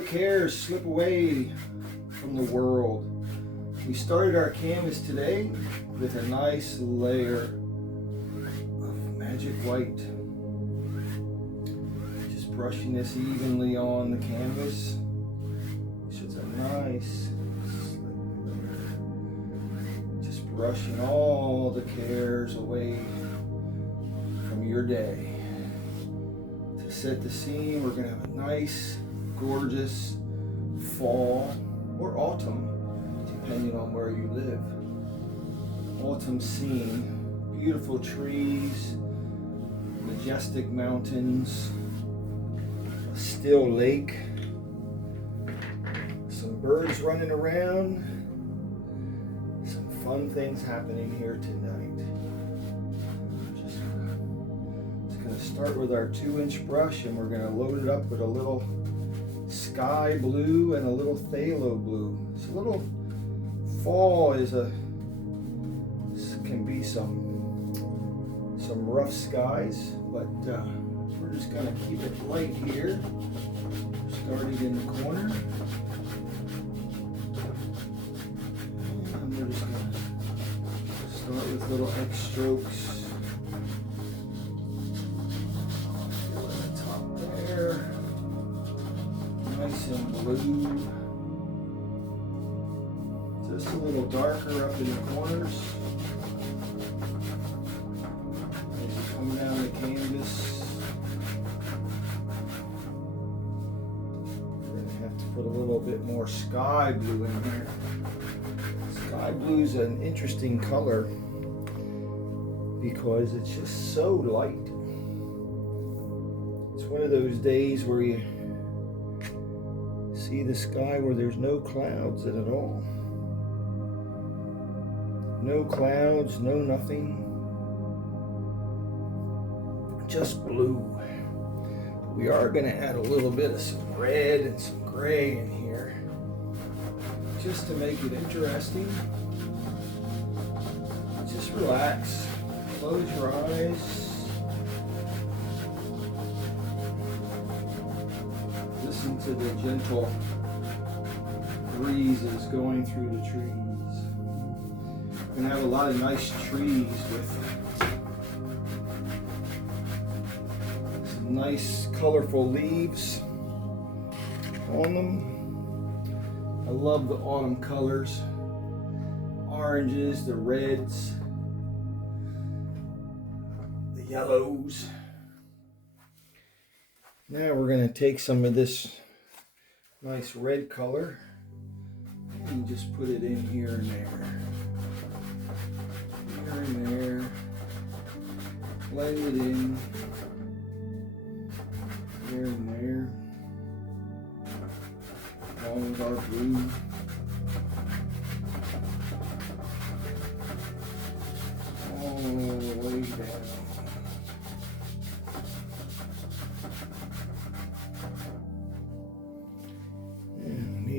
the cares slip away from the world. We started our canvas today with a nice layer of magic white. Just brushing this evenly on the canvas. It's just a nice just brushing all the cares away from your day. To set the scene, we're going to have a nice, gorgeous fall or autumn, depending on where you live. Autumn scene, beautiful trees, majestic mountains, a still lake, some birds running around, some fun things happening here tonight. Just going to start with our 2-inch brush, and we're going to load it up with a little sky blue and a little phthalo blue. So a little fall can be some rough skies, but we're just going to keep it light here, starting in the corner. And we're just going to start with little X strokes. Fill in the top there. Nice and blue. Just a little darker up in the corners. As you come down the canvas, we're going to have to put a little bit more sky blue in here. Sky blue is an interesting color because it's just so light. It's one of those days where you see the sky where there's no clouds at all. No clouds, no nothing. Just blue. We are going to add a little bit of some red and some gray in here, just to make it interesting. Just relax. Close your eyes. Listen to the gentle breezes going through the trees. We're going to have a lot of nice trees with some nice colorful leaves on them. I love the autumn colors. Oranges, the reds, the yellows. Now we're going to take some of this nice red color and just put it in here and there. Here and there. Blend it in. Here and there. Along with our blue. All the way down.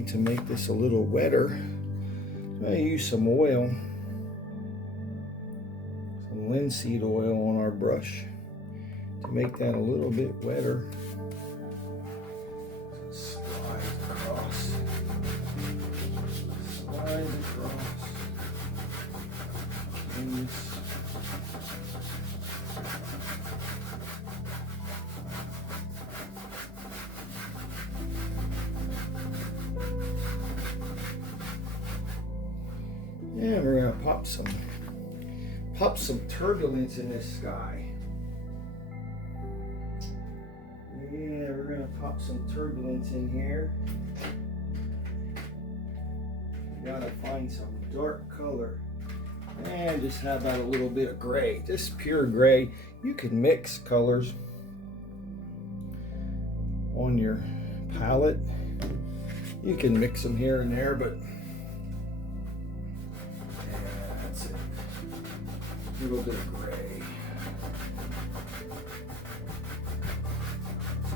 To make this a little wetter, I use some oil, some linseed oil on our brush to make that a little bit wetter. Slide across. Slide across. And this. Yeah, we're gonna pop some turbulence in this sky. Yeah, we're gonna pop some turbulence in here. We gotta find some dark color. And just have about a little bit of gray, just pure gray. You can mix colors on your palette. You can mix them here and there, but that's it. A little bit of gray.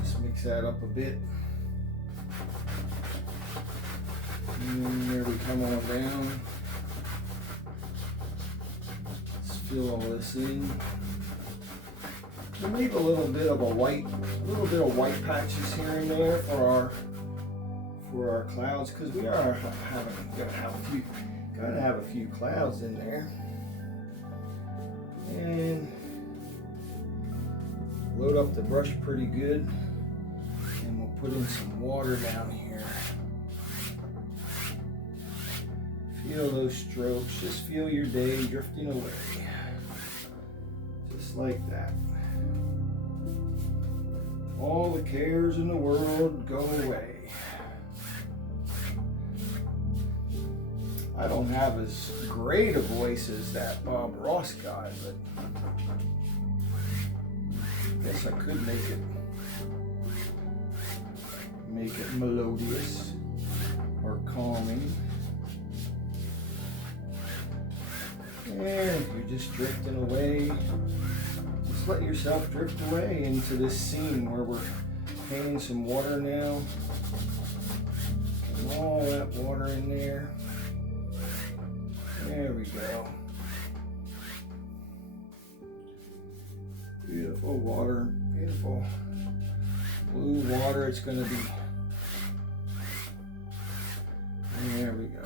Just mix that up a bit. And there we come on down. Let's fill all this in. We'll leave a little bit of white patches here and there for for our clouds, because we are gonna have a few clouds in there. And load up the brush pretty good, and we'll put in some water down here. Feel those strokes. Just feel your day drifting away. Just like that. All the cares in the world go away. I don't have as great a voice as that Bob Ross guy, but I guess I could make it melodious or calming. And if you're just drifting away, just let yourself drift away into this scene where we're painting some water now. And all that water in there. There we go. Beautiful water, beautiful blue water. It's going to be. There we go.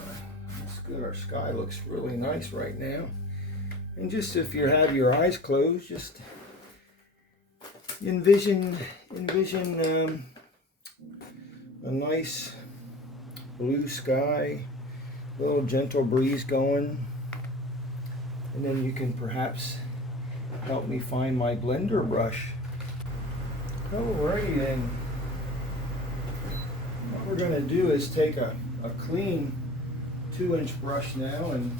That's good. Our sky looks really nice right now. And just if you have your eyes closed, just envision a nice blue sky, a little gentle breeze going, and then you can perhaps help me find my blender brush. Alrighty then. What we're going to do is take a clean 2-inch brush now and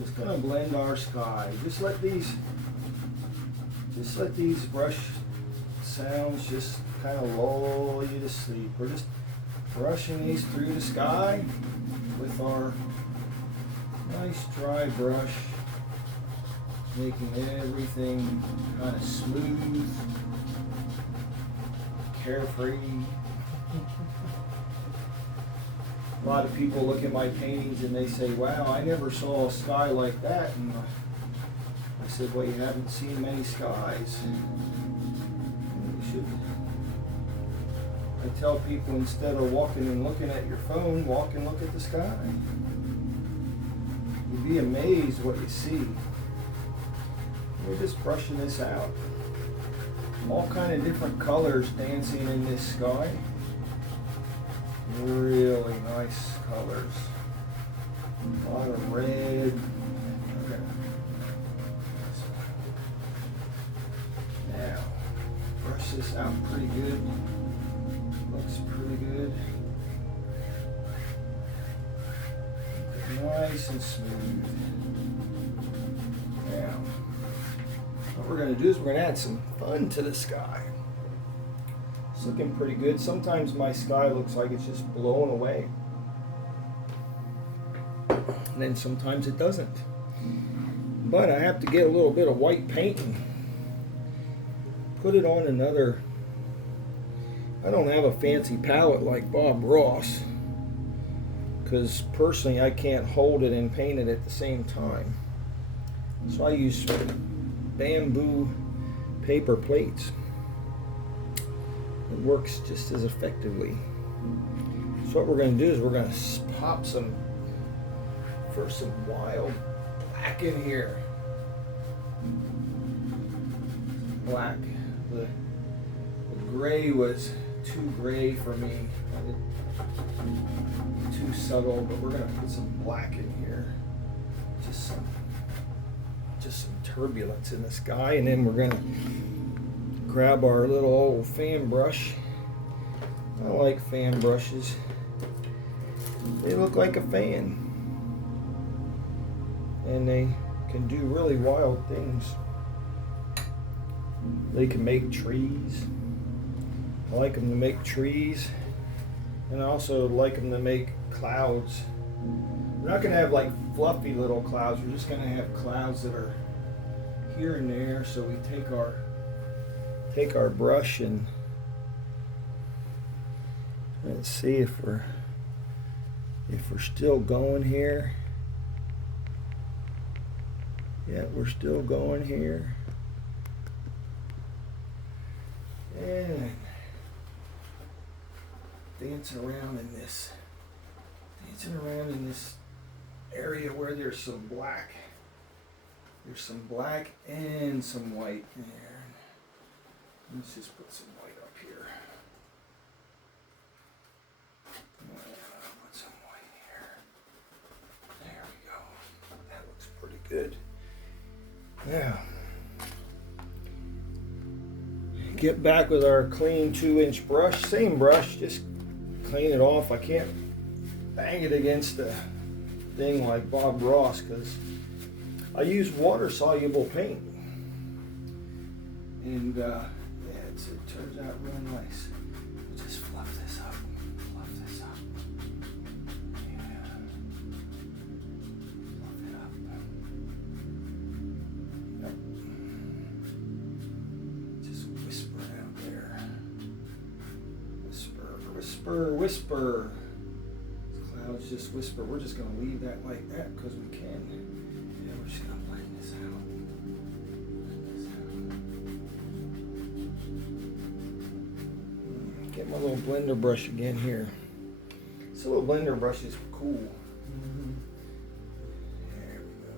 just going to blend our sky. Just let these brush sounds just kind of lull you to sleep. We're just brushing these through the sky with our nice dry brush, making everything kind of smooth, carefree. A lot of people look at my paintings and they say, wow, I never saw a sky like that. And I said, well, you haven't seen many skies. You should. I tell people, instead of walking and looking at your phone, walk and look at the sky. You'd be amazed what you see. We're just brushing this out. All kind of different colors dancing in this sky. Really nice colors. A lot of red. Okay. Now, brush this out pretty good. Looks pretty good. Nice and smooth. Now, what we're going to do is we're going to add some fun to the sky. It's looking pretty good. Sometimes my sky looks like it's just blowing away. And then sometimes it doesn't. But I have to get a little bit of white paint and put it on another. I don't have a fancy palette like Bob Ross, because personally I can't hold it and paint it at the same time. So I use bamboo paper plates. It works just as effectively. So what we're going to do is we're going to pop some wild black in here. Black. The gray was too gray for me. Too subtle, but we're going to put some black in here. Just some turbulence in the sky, and then we're going to grab our little old fan brush. I like fan brushes. They look like a fan. And they can do really wild things. They can make trees. I like them to make trees. And I also like them to make clouds. We're not going to have like fluffy little clouds. We're just going to have clouds that are here and there. So we take our brush and let's see if we're still going here. Yeah, we're still going here. And dancing around in this area where there's some black. There's some black and some white there. Let's just put some white up here. Put some white here. There we go. That looks pretty good. Now, get back with our clean 2-inch brush. Same brush, just clean it off. I can't bang it against the thing like Bob Ross because I use water-soluble paint. And yeah, it turns out real nice. Just fluff this up. Fluff this up. Yeah. Fluff it up. Yep. Just whisper out there. Whisper, whisper, whisper. Clouds just whisper. We're just going to leave that like that because we can. Yeah, we're just going to blend this out. Get my little blender brush again here. This little blender brush is cool. There we go.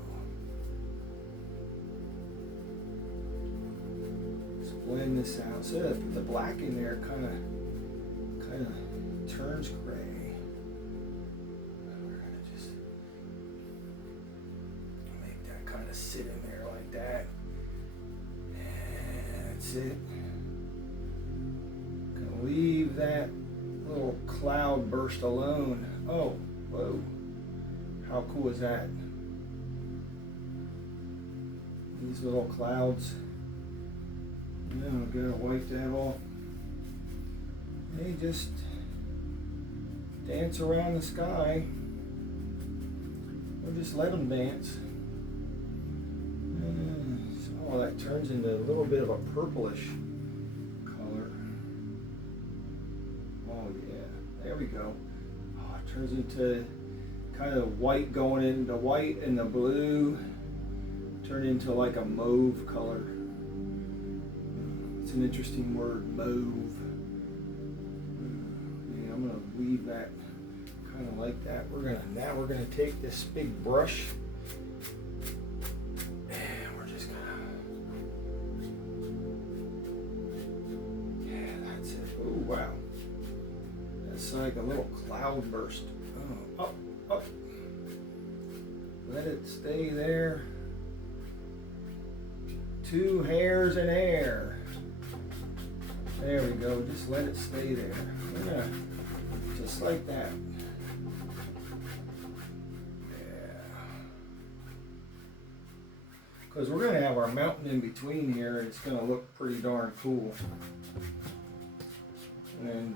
Let's blend this out. So the black in there kind of turns gray. We're gonna just make that kind of sit in there like that. And that's it. Leave that little cloud burst alone. Oh, whoa. How cool is that? These little clouds. Yeah, I'm gonna wipe that off. They just dance around the sky. Or just let them dance. Oh, that turns into a little bit of a purplish. There we go. Oh, it turns into kind of white going into white and the blue turn into like a mauve color. It's an interesting word, mauve. Yeah, I'm gonna leave that kind of like that. Now we're gonna take this big brush and we're just gonna. Yeah, that's it. Oh wow. It's like a little cloud burst. Oh, up, up. Let it stay there. 2 hairs in air. There we go. Just let it stay there. Yeah. Just like that. Yeah. Because we're going to have our mountain in between here. And it's going to look pretty darn cool. And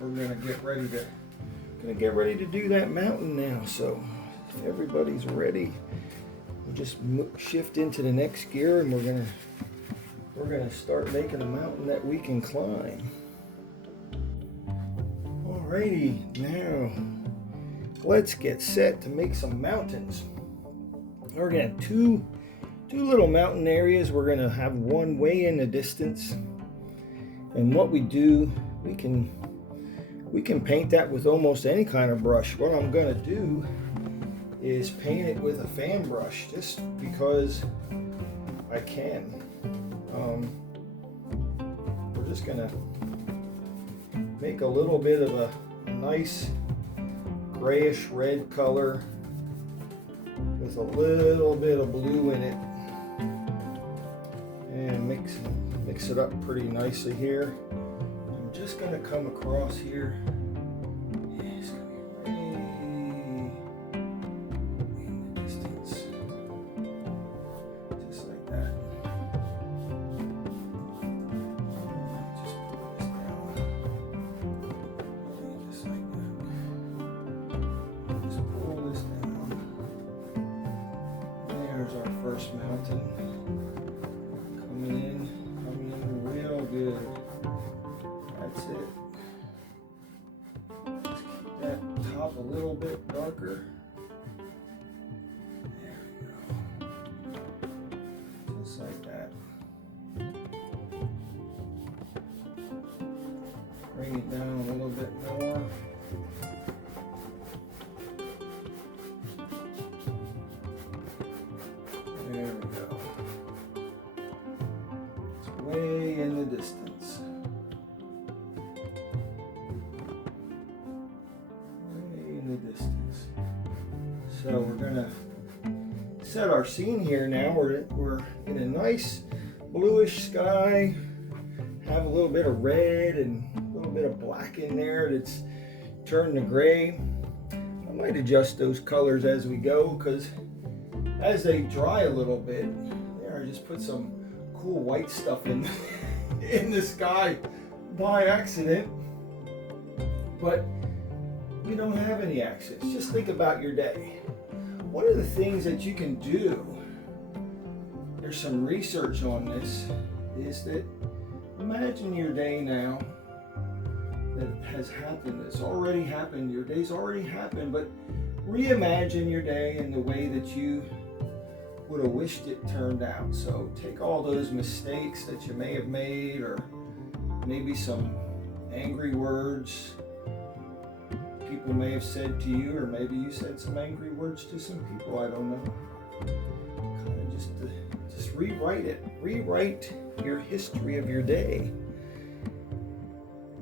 we're gonna get ready to do that mountain now. So if everybody's ready, we'll just shift into the next gear, and we're gonna start making a mountain that we can climb. Alrighty, now let's get set to make some mountains. We're gonna have two little mountain areas. We're gonna have one way in the distance, and what we do. We can paint that with almost any kind of brush. What I'm going to do is paint it with a fan brush just because I can. We're just going to make a little bit of a nice grayish red color with a little bit of blue in it and mix it up pretty nicely here. Just gonna come across here. Yeah, it's gonna be way in the distance. Just like that. Just pull this down. Just like that. Just pull this down. There's our first mountain. Coming in real good. That's it. Just keep that top a little bit darker. There we go. Just like that. Bring it down a little bit more. the distance. So we're gonna set our scene here now. We're in a nice bluish sky, have a little bit of red and a little bit of black in there that's turned to gray. I might adjust those colors as we go, because as they dry a little bit, there I just put some cool white stuff in in the sky by accident. But you don't have any accidents. Just think about your day. One of the things that you can do, there's some research on this, is that imagine your day now that has happened. It's already happened. Your day's already happened, but reimagine your day in the way that you would have wished it turned out. So take all those mistakes that you may have made, or maybe some angry words people may have said to you, or maybe you said some angry words to some people, I don't know. Kind of just rewrite it. Rewrite your history of your day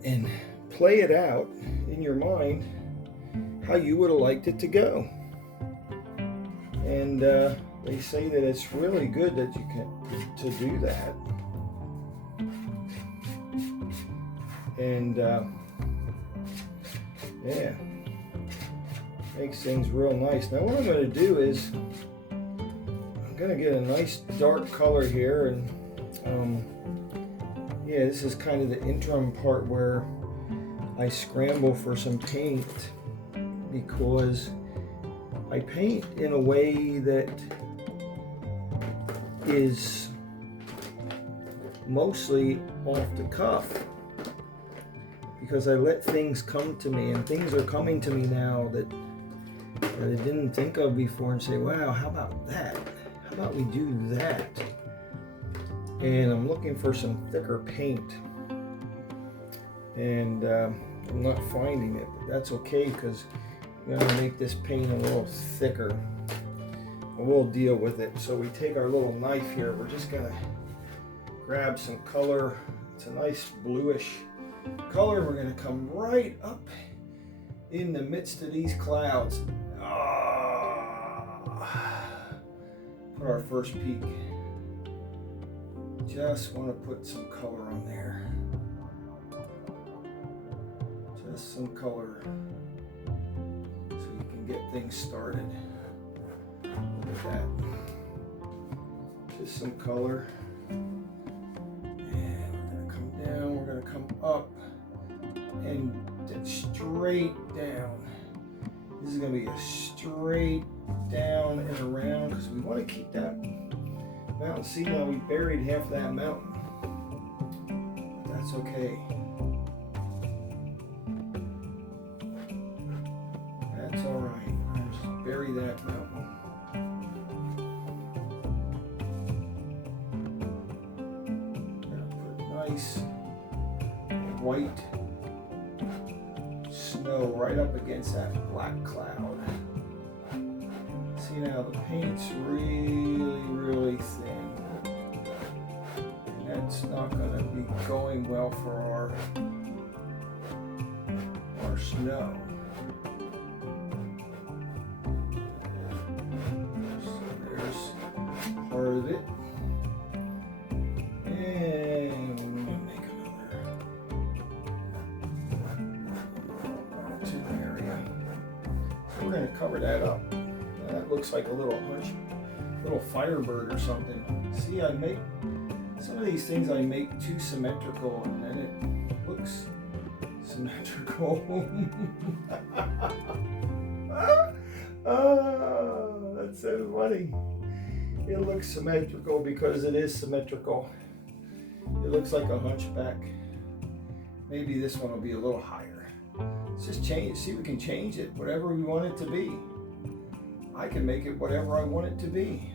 and play it out in your mind how you would have liked it to go. And they say that it's really good that you can to do that. And yeah, makes things real nice. Now what I'm going to do is I'm going to get a nice dark color here, and yeah, this is kind of the interim part where I scramble for some paint, because I paint in a way that is mostly off the cuff, because I let things come to me, and things are coming to me now that I didn't think of before, and say, wow, how about that? How about we do that? And I'm looking for some thicker paint, and I'm not finding it, but that's okay, because I'm going to make this paint a little thicker, and we'll deal with it. So we take our little knife here, we're just going to grab some color. It's a nice bluish color. We're going to come right up in the midst of these clouds. Put our first peak. Just want to put some color on there. Just some color so you can get things started. Look at that. Just some color. And we're going to come down, we're going to come up, and then straight down. This is going to be a straight down and around, because we want to keep that mountain. See, now we buried half that mountain. But that's okay. That's all right. I'll just bury that mountain. Put nice white snow right up against that black cloud. See, now the paint's really thin. And that's not going to be going well for our snow. So there's part of it. And we're going to make another mountain area. So we're going to cover that up. That looks like a little firebird or something. See, I make some of these things, I make too symmetrical, and then it looks symmetrical. Oh, that's so funny. It looks symmetrical because it is symmetrical. It looks like a hunchback. Maybe this one will be a little higher. Let's just change. See, we can change it, whatever we want it to be. I can make it whatever I want it to be.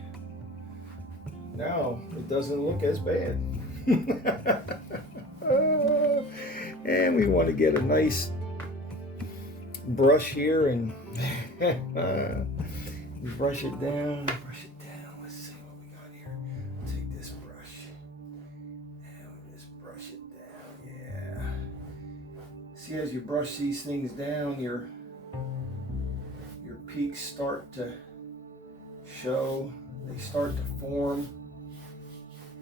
Now it doesn't look as bad. And we want to get a nice brush here and brush it down. Let's see what we got here. Take this brush and we'll just brush it down. Yeah. See, as you brush these things down, you're peaks start to show, they start to form.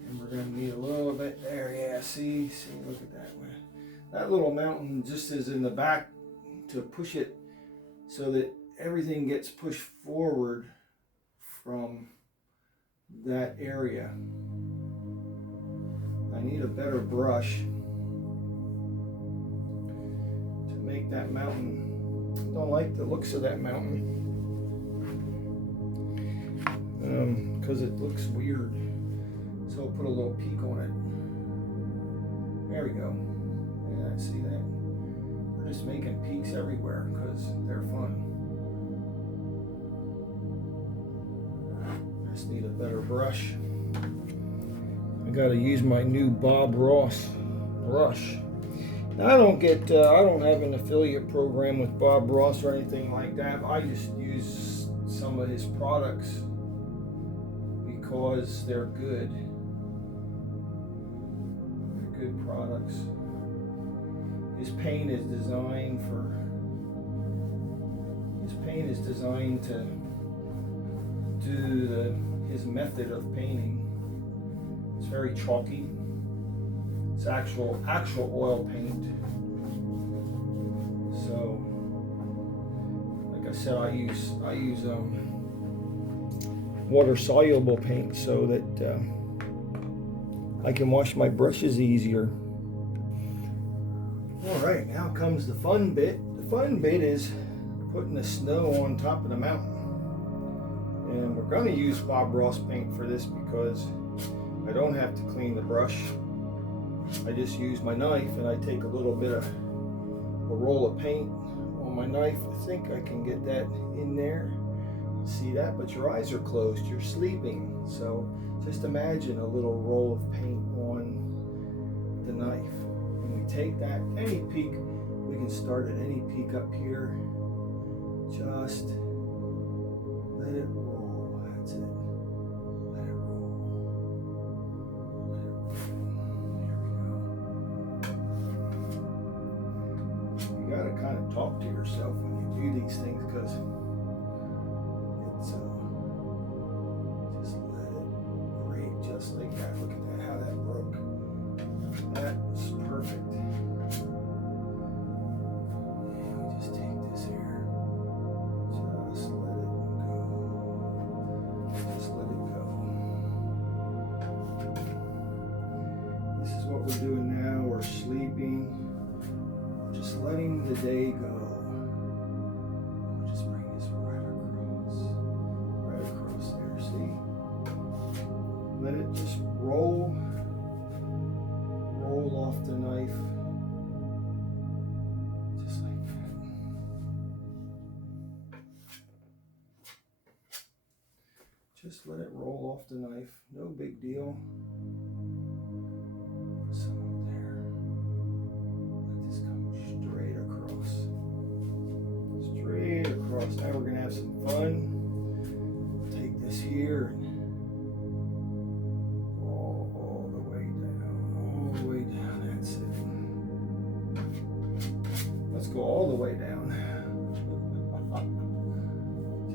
And we're going to need a little bit there. Yeah, see, look at that one. That little mountain just is in the back to push it so that everything gets pushed forward from that area. I need a better brush to make that mountain. I don't like the looks of that mountain because it looks weird. So I'll put a little peak on it. There we go. Yeah, see that? We're just making peaks everywhere because they're fun. I just need a better brush. I gotta use my new Bob Ross brush. Now I don't have an affiliate program with Bob Ross or anything like that. I just use some of his products because they're good. Good products. His paint is designed to do his method of painting. It's very chalky. It's actual oil paint. So, like I said, I use water soluble paint so that I can wash my brushes easier. All right, now comes the fun bit. The fun bit is putting the snow on top of the mountain. And we're going to use Bob Ross paint for this because I don't have to clean the brush. I just use my knife and I take a little bit of a roll of paint on my knife. I think I can get that in there. See that? But your eyes are closed. You're sleeping. So just imagine a little roll of paint on the knife. And we take that, any peak, we can start at any peak up here. Just let it roll. That's it. Let it roll. Let it roll. There we go. You gotta kind of talk to yourself when you do these things because it's just let it break just like that. Look at that, how that broke. That was perfect. And we just take this here. Just let it go. Just let it go. This is what we're doing now. We're sleeping. We're just letting the day go. We'll just bring this right across there. See? Let it just roll off the knife. Just like that. Just let it roll off the knife. No big deal. Put some up there. Let this come straight across. Straight across. Now we're going to have some fun. Take this here and all the way down. That's it. Let's go all the way down.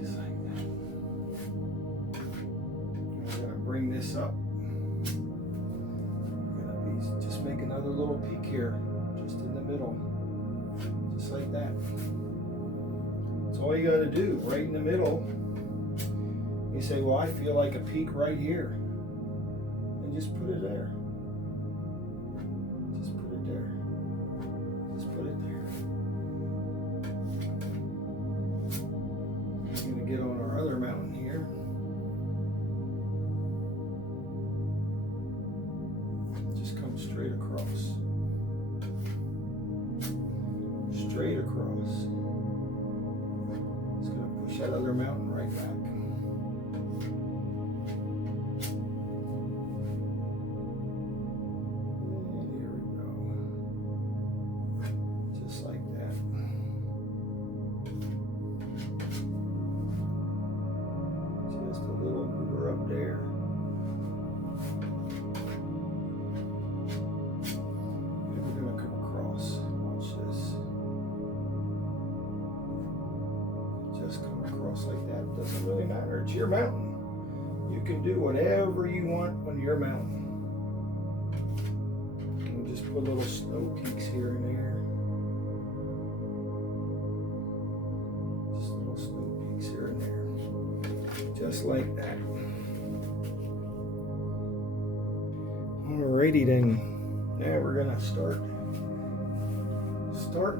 Just like that. We're going to bring this up. We're going to just make another little peak here, just in the middle. Just like that. That's all you got to do, right in the middle. You say, well, I feel like a peak right here. And just put it there. Just put it there. Just put it there. We're going to get on our other mountain here. Just come straight across. Straight across. It's going to push that other mountain right back. Just come across. across like that. It doesn't really matter. It's your mountain. You can do whatever you want on your mountain. And we'll just put little snow peaks here and there. Just little snow peaks here and there. Just like that. Alrighty then. Now we're gonna start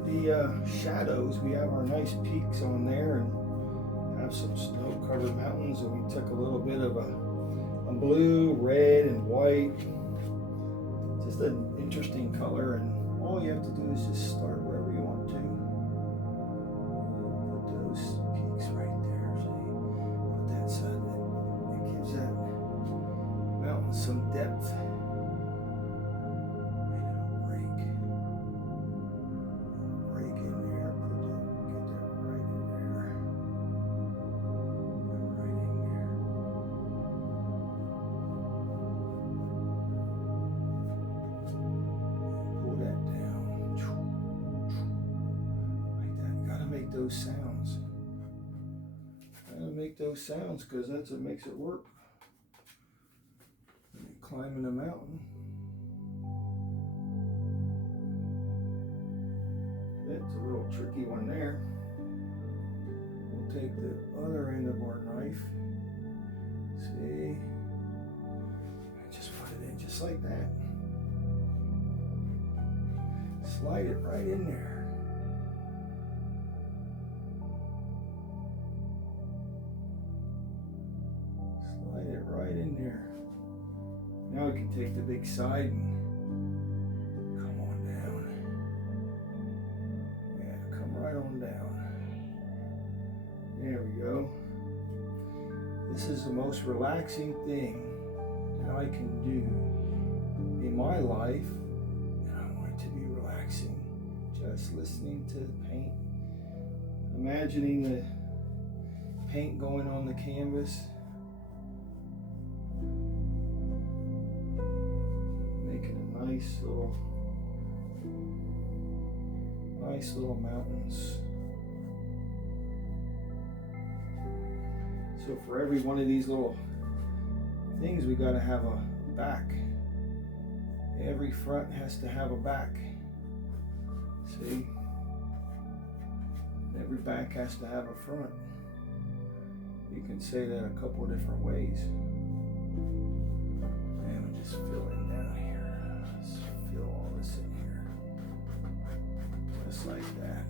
the shadows. We have our nice peaks on there and have some snow-covered mountains, and we took a little bit of a blue, red, and white. Just an interesting color, and all you have to do is just start wherever you want to. Put those peaks right there. See, put that sun. It gives that mountain some depth. Those sounds. Gotta make those sounds because that's what makes it work. When you're climbing a mountain. That's a little tricky one there. We'll take the other end of our knife. See? And just put it in just like that. Slide it right in there. Right in there. Now we can take the big side and come on down. Yeah, come right on down. There we go. This is the most relaxing thing that I can do in my life, and I want it to be relaxing. Just listening to the paint, imagining the paint going on the canvas. Nice little mountains. So for every one of these little things, we got to have a back. Every front has to have a back. See? Every back has to have a front. You can say that a couple of different ways. And we just fill in down here. Fill all this in here. Just like that.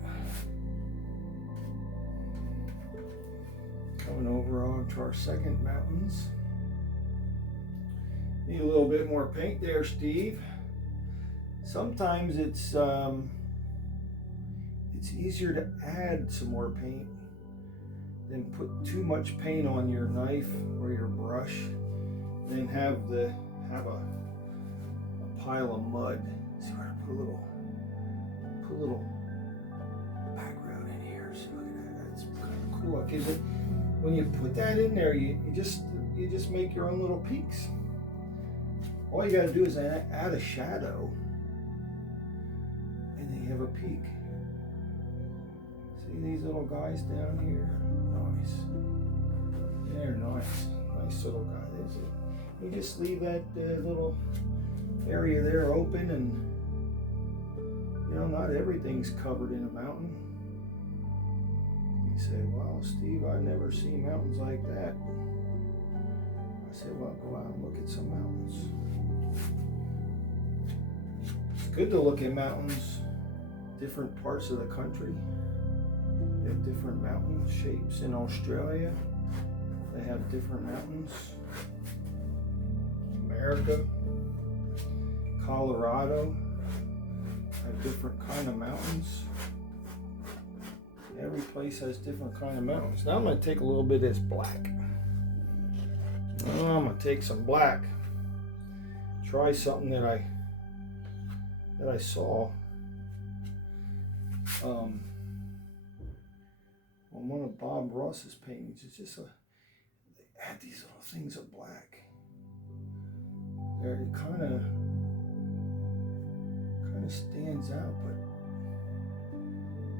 Coming over onto our second mountains. Need a little bit more paint there, Steve. Sometimes it's easier to add some more paint than put too much paint on your knife or your brush, then have a pile of mud. So we're gonna put a little background in here. So look at that. That's kind of cool. Because when you put that in there, you just make your own little peaks. All you got to do is add a shadow, and then you have a peak. See these little guys down here? Nice. They're nice. Nice little guys. You just leave that little area there open, and not everything's covered in a mountain. You say, "Wow, Steve, I've never seen mountains like that." I say, "Well, go out and look at some mountains." It's good to look at mountains, different parts of the country. They have different mountain shapes. In Australia, they have different mountains. America, Colorado have different kind of mountains. Every place has different kind of mountains. Now I'm going to take a little bit of this black. I'm going to take some black. Try something that I saw on one of Bob Ross's paintings. It's just they add these little things of black. It kind of stands out, but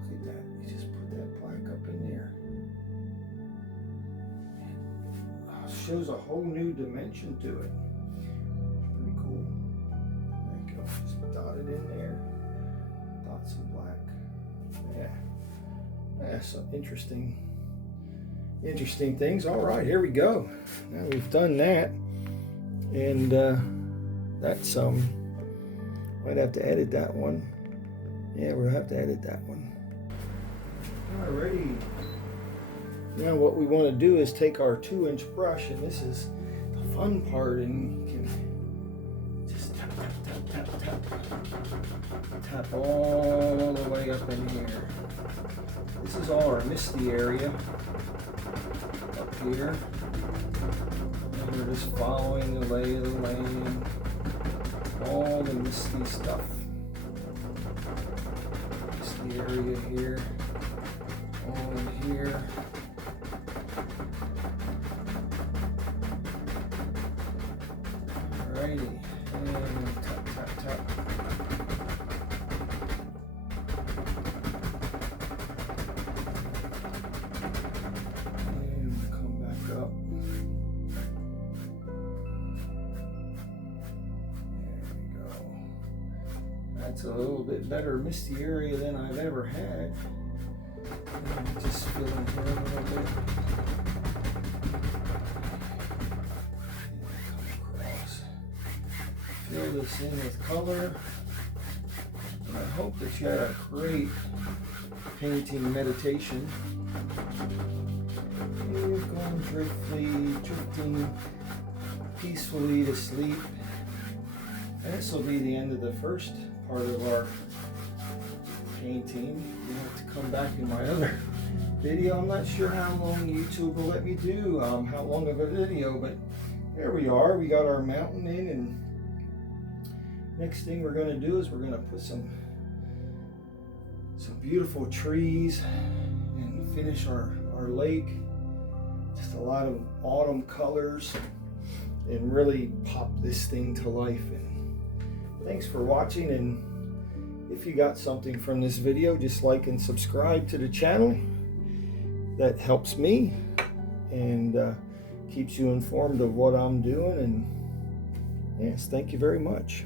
look at that. You just put that black up in there. shows a whole new dimension to it. It's pretty cool. There you go. Just dot it in there. Dot some black. Yeah, some interesting things. All right, here we go. Now we've done that, and that's might have to edit that one. Yeah, we'll have to edit that one. Alrighty. Now what we want to do is take our 2-inch brush, and this is the fun part, and you can just tap, tap, tap, tap, tap, tap all the way up in here. This is all our misty area up here. And we're just following the lay of the land, all the misty stuff. Misty area here, all in here. Alrighty, and tap, tap, tap. And come back up. There we go. That's a little bit better misty area than I've ever had. And just fill in here a little bit. Fill this in with color. And I hope that you had a great painting meditation. You're going drifting peacefully to sleep. And this will be the end of the first part of our painting. You have to come back in my other video. I'm not sure how long YouTube will let me do, how long of a video, but there we are. We got our mountain in, and next thing we're going to do is we're going to put some beautiful trees and finish our lake. Just a lot of autumn colors and really pop this thing to life. And thanks for watching, and if you got something from this video, just like and subscribe to the channel. That helps me and keeps you informed of what I'm doing. And yes, thank you very much.